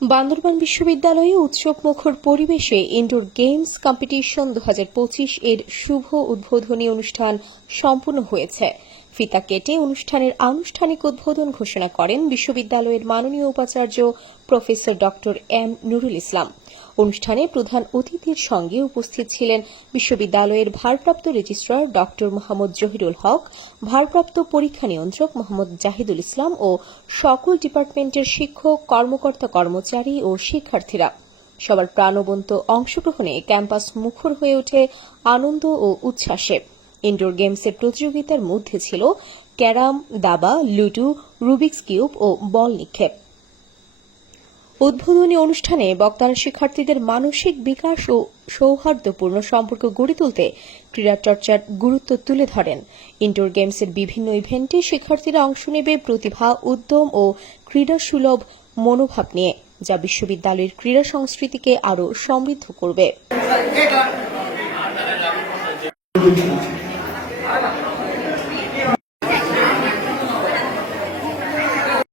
বান্দরবান বিশ্ববিদ্যালয়ে উৎসবমুখর পরিবেশে ইনডোর গেমস কম্পিটিশন দু হাজার পঁচিশ এর শুভ উদ্বোধনী অনুষ্ঠান সম্পন্ন হয়েছে। ফিতা কেটে অনুষ্ঠানের আনুষ্ঠানিক উদ্বোধন ঘোষণা করেন বিশ্ববিদ্যালয়ের মাননীয় উপাচার্য প্রফেসর ড এম নুরুল ইসলাম। অনুষ্ঠানে প্রধান অতিথির সঙ্গে উপস্থিত ছিলেন বিশ্ববিদ্যালয়ের ভারপ্রাপ্ত রেজিস্ট্রার ডক্টর মোহাম্মদ জহিরুল হক, ভারপ্রাপ্ত পরীক্ষা নিয়ন্ত্রক মোহাম্মদ জাহিদুল ইসলাম ও সকল ডিপার্টমেন্টের শিক্ষক, কর্মকর্তা, কর্মচারী ও শিক্ষার্থীরা। সবার প্রাণবন্ত অংশগ্রহণে ক্যাম্পাস মুখর হয়ে ওঠে আনন্দ ও উচ্ছ্বাসে। ইনডোর গেমসের প্রতিযোগিতার মধ্যে ছিল ক্যারাম, দাবা, লুডু, রুবিক্স কিউব ও বল নিক্ষেপ। উদ্বোধনী অনুষ্ঠানে বক্তারা শিক্ষার্থীদের মানসিক বিকাশ ও সৌহার্দ্যপূর্ণ সম্পর্ক গড়ে তুলতে ক্রীড়া চর্চার গুরুত্ব তুলে ধরেন। ইনডোর গেমসের বিভিন্ন ইভেন্টে শিক্ষার্থীরা অংশ নেবে প্রতিভা, উদ্যম ও ক্রীড়া সুলভ মনোভাব নিয়ে, যা বিশ্ববিদ্যালয়ের ক্রীড়া সংস্কৃতিকে আরও সমৃদ্ধ করবে।